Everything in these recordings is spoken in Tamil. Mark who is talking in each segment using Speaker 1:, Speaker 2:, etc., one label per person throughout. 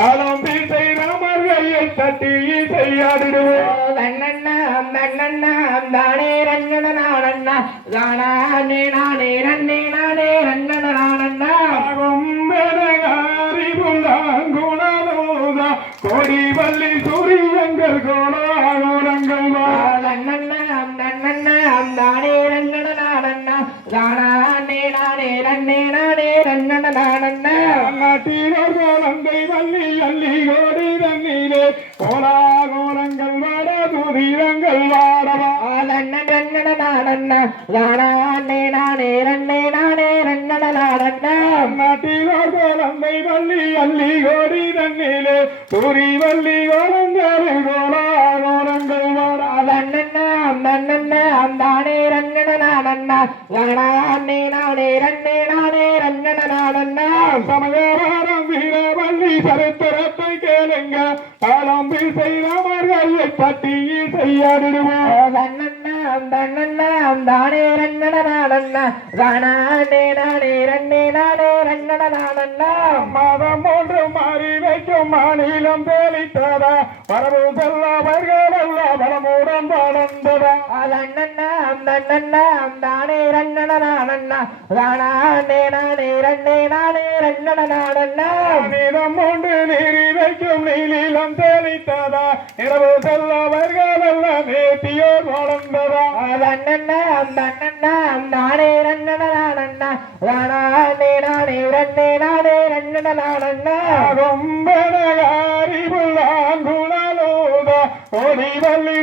Speaker 1: தாளம் வீசை ராமர்களை தட்டி இசையாடிடுவோம்
Speaker 2: தன்னண்ணாம் தன்னண்ணாம் தானே ரங்கன நானண்ணா. தானே நானே ரன்னே நானே ரங்கன நானண்ணா.
Speaker 1: கோடி வள்ளி சூரியங்கள் கோலாகோரங்கள்
Speaker 2: தன்னண்ணாம் தன்னண்ணாம் தானே ரங்கன நானண்ணா. தானே நானே ரன்னே நானே ரங்கன நானண்ணா.
Speaker 1: கோலங்கை வள்ளி அள்ளி கோடி தண்ணீரே கோலாகோரங்கள் வாட துதிரங்கள் வாடவா? நாட்டினர் கோலங்கை வள்ளி அள்ளி கோடி தண்ணீரே துரி வள்ளி கோலங்கள் கோலாகோரங்கள் வாடா.
Speaker 2: தன்னண்ணாம் தன்னண்ணாம் தானே ரங்கன நானண்ணா தானே நானே ரன்னே நானே
Speaker 1: சமயவாரம் வீரவள்ளி சரித்திரத்தை கேளுங்க தாளம் வீசை ராமர்களை பட்டி செய்யாடிடுவோம் மாதம் ஒன்று மாறின வைக்கும் மாநிலம் தேலித்ததா வரவு செல்லவர்கள் அல்ல வளமுடன் வளர்ந்ததா
Speaker 2: தன்னண்ணாம் தன்னண்ணாம் தானே ரங்கன நானண்ணா. தானே நானே ரன்னே நானே நானண்ணா.
Speaker 1: ஒன்று நீரி வைக்கும் இரவு செல்லவர்கள் வளர்ந்ததா
Speaker 2: நானண்ணா. தானே நானே ரன்னே நானே ரங்கன நானண்ணா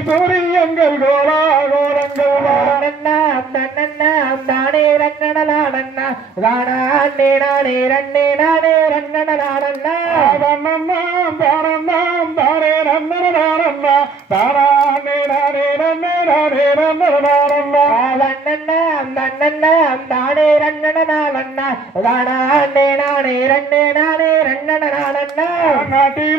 Speaker 1: சூரியங்கள் கோலா
Speaker 2: தானே ரங்கன நானண்ணா தானே நானே ரன்னே நானே ரங்கன நானண்ணா தானே ரங்கன தானே நானே ரன்னே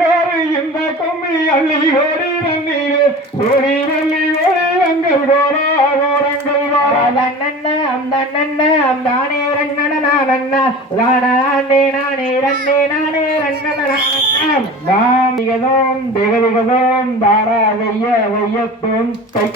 Speaker 2: நானே
Speaker 1: இந்த கொம்மி அள்ளி ஓடி நன்னீரே சூடி வெள்ளி ஓரங்கள் கோலா கோரங்கள் வாரா.
Speaker 2: தன்னண்ணாம் தன்னண்ணாம் தானே ரங்கன நானண்ணா தானே நானே ரன்னே நானே ரங்கன நானண்ணா
Speaker 1: நாம் திகதோம் திகதிகதோம் தாரா வைய வையத்தோம் தை